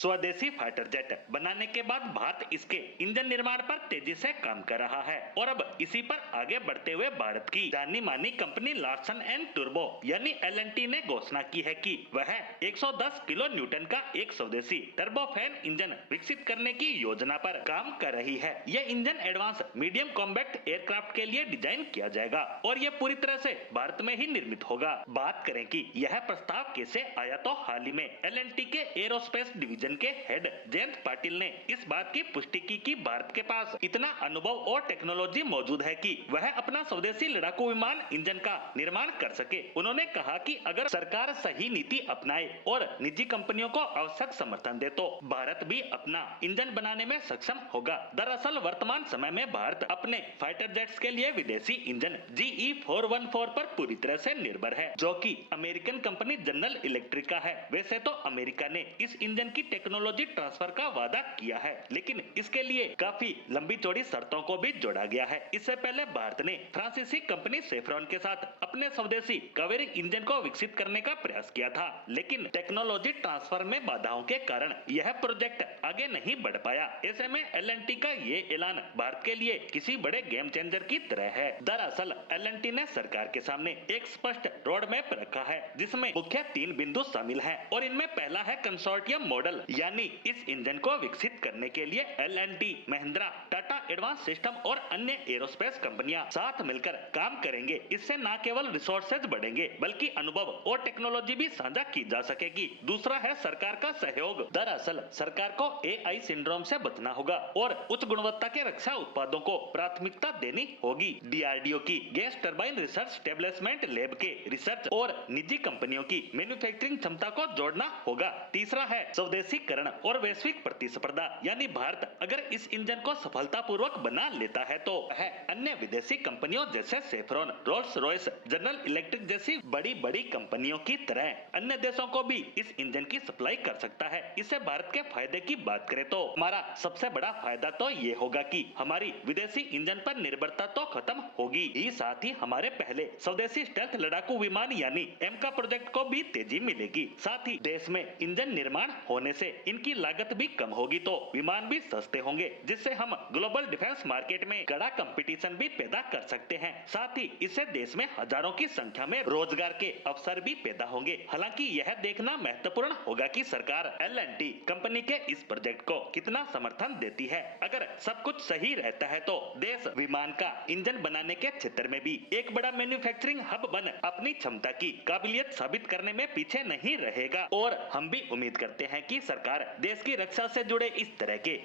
स्वदेशी fighter jet बनाने के बाद भारत इसके इंजन निर्माण पर तेजी से काम कर रहा है और अब इसी पर आगे बढ़ते हुए भारत की जानी मानी कंपनी लार्सन एंड टुर्बो यानी एलएनटी ने घोषणा की है कि वह 110 किलो न्यूटन का एक स्वदेशी टर्बोफैन इंजन विकसित करने की योजना पर काम कर रही है। यह engine advance medium combat aircraft के लिए डिजाइन किया जाएगा और यह पूरी तरह से भारत में ही निर्मित होगा। बात करें कि यह प्रस्ताव कैसे आया, तो हाल ही में एलएनटी के एरोस्पेस डिवीजन के हेड जयंत पाटिल ने इस बात की पुष्टि की कि भारत के पास इतना अनुभव और टेक्नोलॉजी मौजूद है कि वह अपना स्वदेशी लड़ाकू विमान इंजन का निर्माण कर सके। उन्होंने कहा कि अगर सरकार सही नीति अपनाए और निजी कंपनियों को आवश्यक समर्थन दे तो भारत भी अपना इंजन बनाने में सक्षम होगा। दरअसल वर्तमान समय में भारत अपने फाइटर जेट्स के लिए विदेशी इंजन GE414 पर पूरी तरह से निर्भर है, जो कि अमेरिकन कंपनी जनरल इलेक्ट्रिक का है। वैसे तो अमेरिका ने इस इंजन की टेक्नोलॉजी ट्रांसफर का वादा किया है, लेकिन इसके लिए काफी लंबी चौड़ी शर्तों को भी जोड़ा गया है। इससे पहले भारत ने फ्रांसीसी कंपनी सेफ्रॉन के साथ अपने स्वदेशी कावेरी इंजन को विकसित करने का प्रयास किया था, लेकिन टेक्नोलॉजी ट्रांसफर में बाधाओं के कारण यह प्रोजेक्ट आगे नहीं बढ़ पाया। ऐसे में एलएनटी का ये ऐलान भारत के लिए किसी बड़े गेम चेंजर की तरह है। दरअसल एलएनटी ने सरकार के सामने एक स्पष्ट रोड मैप रखा है, जिसमें मुख्य 3 बिंदु शामिल हैं और इनमें पहला है कंसोर्टियम मॉडल, यानी इस इंजन को विकसित करने के लिए LNT, Mahindra, Tata advance system और अन्य एरोस्पेस कंपनियां साथ मिलकर काम करेंगे। इससे न केवल रिसोर्सेज बढ़ेंगे बल्कि अनुभव और टेक्नोलॉजी भी साझा की जा सकेगी। दूसरा है सरकार का सहयोग। दरअसल सरकार को एआई सिंड्रोम से बचना होगा और उच्च गुणवत्ता के रक्षा उत्पादों को प्राथमिकता देनी होगी। डीआरडीओ की gas turbine research establishment lab के रिसर्च और निजी कंपनियों की मैन्युफैक्चरिंग क्षमता को जोड़ना होगा। तीसरा है स्वदेशीकरण और वैश्विक प्रतिस्पर्धा, यानी भारत अगर इस इंजन को सफलतापूर्वक बना लेता है तो वह अन्य विदेशी कंपनियों जैसे saffron, Rolls Royce, general electric जैसी बड़ी बड़ी कंपनियों की तरह अन्य देशों को भी इस इंजन की सप्लाई कर सकता है। इससे भारत के फायदे की बात करें तो हमारा सबसे बड़ा फायदा तो ये होगा कि हमारी विदेशी इंजन पर निर्भरता तो खत्म होगी ही, साथ ही हमारे पहले स्वदेशी स्टेल्थ लड़ाकू विमान यानी एमका प्रोजेक्ट को भी तेजी मिलेगी। साथ ही देश में इंजन निर्माण होने से इनकी लागत भी कम होगी तो विमान भी सस्ते होंगे, जिससे हम ग्लोबल डिफेंस मार्केट में कड़ा कंपटीशन भी पैदा कर सकते हैं। साथ ही इससे देश में हजारों की संख्या में रोजगार के अवसर भी पैदा होंगे। हालांकि यह देखना महत्वपूर्ण होगा कि सरकार एलएनटी कंपनी के इस प्रोजेक्ट को कितना समर्थन देती है। अगर सब कुछ सही रहता है तो देश विमान का इंजन बनाने के क्षेत्र में भी एक बड़ा मैन्युफैक्चरिंग हब बन अपनी क्षमता की काबिलियत साबित करने में पीछे नहीं रहेगा और हम भी उम्मीद करते हैं कि सरकार देश की रक्षा से जुड़े इस तरह के